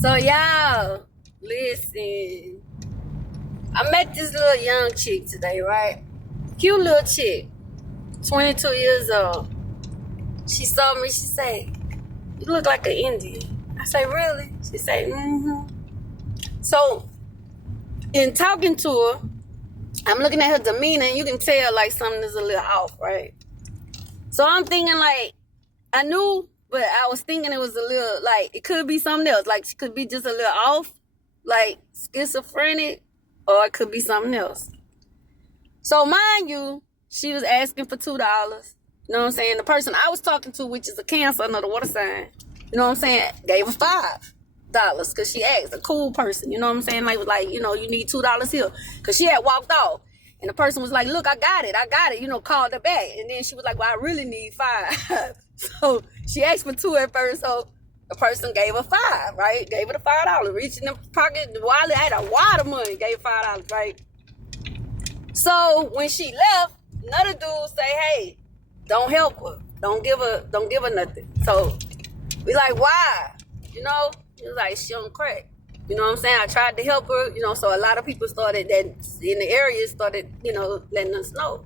So y'all, listen. I met this little young chick today, right? Cute little chick, 22 years old. She saw me, she said, "You look like an Indian." I say, "Really?" She said, "Mm-hmm." So, in talking to her, I'm looking at her demeanor, and you can tell like something is a little off, right? So I'm thinking like, I knew, but I was thinking it was a little, like, it could be something else. Like, she could be just a little off, like schizophrenic, or it could be something else. So mind you, she was asking for $2. You know what I'm saying? The person I was talking to, which is a Cancer, another water sign, you know what I'm saying, gave her $5 because she asked, a cool person, you know what I'm saying? Like, you know, you need $2 here. Because she had walked off. And the person was like, "Look, I got it, you know, called her back." And then she was like, "Well, I really need $5. So she asked for 2 at first. So the person gave her 5, right? Gave her the $5. Reached in the pocket, the wallet had a wad of money, gave $5, right? So when she left, another dude say, "Hey, don't help her. Don't give her nothing." So we like, "Why?" You know? He was like, "She on crack." You know what I'm saying? I tried to help her, you know, so a lot of people started that in the area started, you know, letting us know.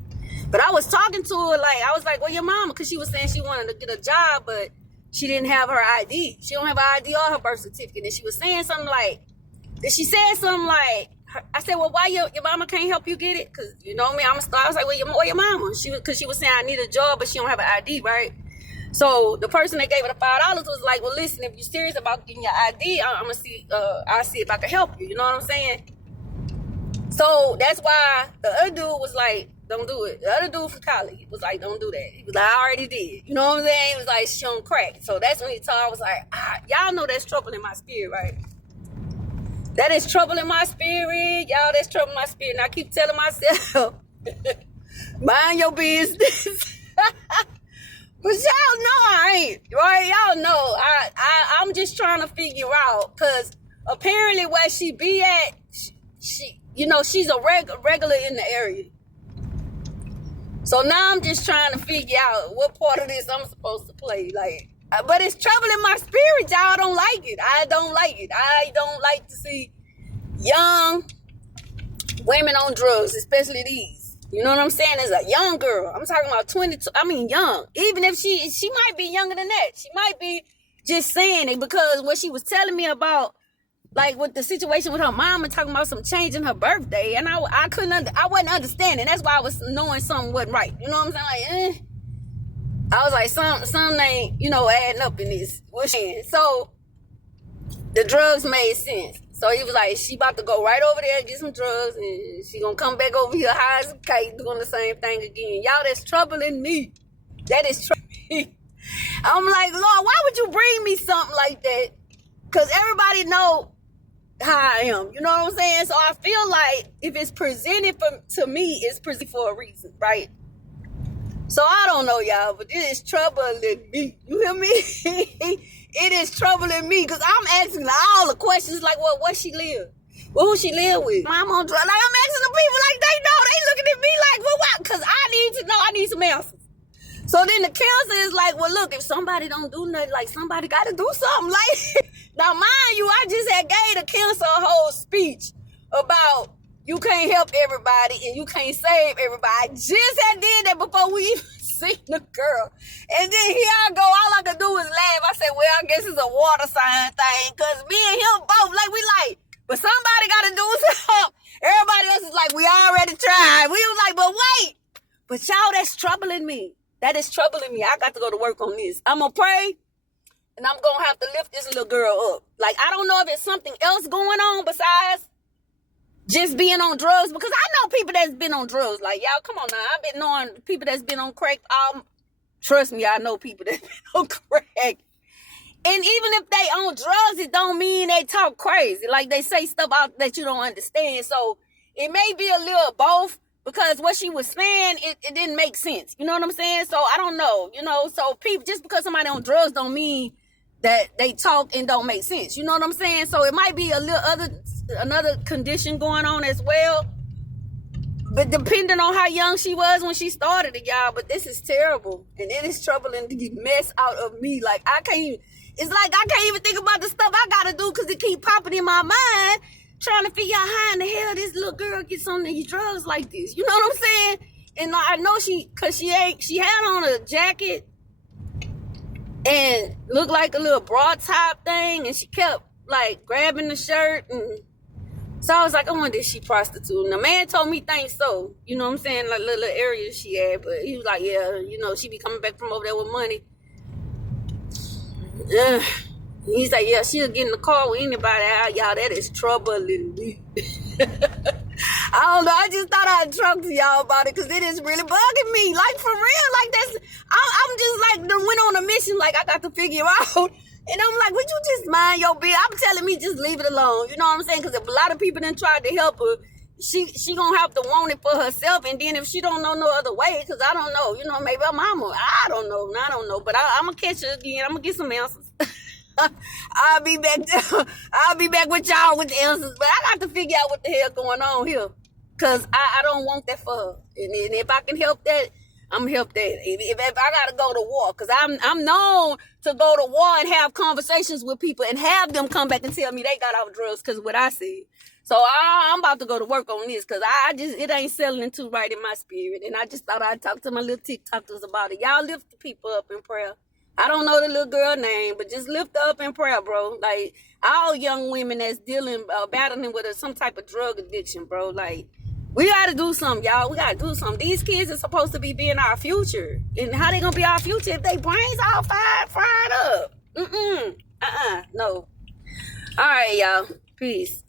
But I was talking to her, like, I was like, "Well, your mama," because she was saying she wanted to get a job, but she didn't have her ID. She don't have her ID or her birth certificate. And she was saying something like, I said, "Well, why your mama can't help you get it?" Because, you know me, I'm a star. I was like, "Well, your mama?" Because she was saying, "I need a job, but she don't have an ID, right?" So the person that gave her the $5 was like, "Well, listen, if you're serious about getting your ID, I'm gonna see. I'll see if I can help you." You know what I'm saying? So that's why the other dude was like, "Don't do it." The other dude from Cali was like, "Don't do that." He was like, "I already did." You know what I'm saying? He was like, "She on crack." So that's when he told. I was like, y'all know that's trouble in my spirit, right? That is trouble in my spirit, y'all. That's trouble in my spirit. And I keep telling myself, mind your business. But y'all know I ain't, right? Y'all know I'm just trying to figure out, because apparently where she be at, she you know, she's a regular in the area. So now I'm just trying to figure out what part of this I'm supposed to play. Like, but it's trouble in my spirit, y'all. I don't like it. I don't like to see young women on drugs, especially these. You know what I'm saying? As a young girl, I'm talking about 22. I mean, young. Even if she might be younger than that. She might be just saying it because what she was telling me about, like with the situation with her mom and talking about some changing her birthday, and I wasn't understanding. That's why I was knowing something wasn't right. You know what I'm saying? Like, I was like, something ain't, you know, adding up in this. So the drugs made sense. So he was like, she about to go right over there and get some drugs, and she gonna come back over here high as a kite doing the same thing again. Y'all, that's troubling me. That is troubling. I'm like, Lord, why would you bring me something like that? Because everybody know how I am. You know what I'm saying? So I feel like if it's presented to me, it's presented for a reason, right? So I don't know, y'all, but it is troubling me. You hear me? It is troubling me because I'm asking all the questions like, well, where she live? Well, who she live with? Mom on drugs. Like, I'm asking the people like they know. They looking at me like, well, why? Because I need to know. I need some answers. So then the Cancer is like, well, look, if somebody don't do nothing, like somebody got to do something. Like, now mind you, I just had gave the Cancer a whole speech about you can't help everybody and you can't save everybody. I just had did that before we even seen the girl. And then here I go, all I could do is laugh. I said, well, I guess it's a water sign thing. Because me and him both, like, we like, but somebody got to do something. Everybody else is like, we already tried. We was like, but wait. But y'all, that's troubling me. That is troubling me. I got to go to work on this. I'm going to pray. And I'm going to have to lift this little girl up. Like, I don't know if it's something else going on besides just being on drugs, because I know people that's been on drugs. Like, y'all, come on now. I've been knowing people that's been on crack. Trust me, I know people that's been on crack. And even if they on drugs, it don't mean they talk crazy. Like, they say stuff out that you don't understand. So it may be a little both, because what she was saying, it didn't make sense. You know what I'm saying? So I don't know. You know, so people, just because somebody on drugs don't mean that they talk and don't make sense. You know what I'm saying? So it might be a little another condition going on as well. But depending on how young she was when she started it, y'all, but this is terrible. And it is troubling the mess out of me. Like, I can't even, it's like I can't even think about the stuff I gotta do because it keep popping in my mind, trying to figure out how in the hell this little girl gets on these drugs like this. You know what I'm saying? And I know she had on a jacket and looked like a little bra top thing, and she kept like grabbing the shirt, and so I was like, I wonder if she prostitute. And the man told me think so. You know what I'm saying? Like little areas she had, but he was like, yeah, you know, she be coming back from over there with money. He's like, yeah, she'll get in the car with anybody out. Y'all, that is trouble. I don't know. I just thought I'd talk to y'all about it because it is really bugging me. Like, for real. Like, I'm just like, done went on a mission. Like, I got to figure out. And I'm like, would you just mind your business? I'm telling me just leave it alone. You know what I'm saying? Because if a lot of people done tried to help her, she gonna have to want it for herself. And then if she don't know no other way, because I don't know, you know, maybe her mama, I don't know. But I'm going to catch her again. I'm going to get some answers. I'll be back there. I'll be back with y'all with the answers. But I got to figure out what the hell going on here. Because I don't want that for her. And if I can help that, I'm going to help that. If I got to go to war. Because I'm known to go to war and have conversations with people and have them come back and tell me they got off drugs because of what I said. So I'm about to go to work on this because it ain't settling too right in my spirit. And I just thought I'd talk to my little TikTokers about it. Y'all lift the people up in prayer. I don't know the little girl name, but just lift her up in prayer, bro. Like, all young women that's battling with some type of drug addiction, bro. Like, we got to do something, y'all. We got to do something. These kids are supposed to be being our future. And how they going to be our future if they brains all fried up? No. All right, y'all. Peace.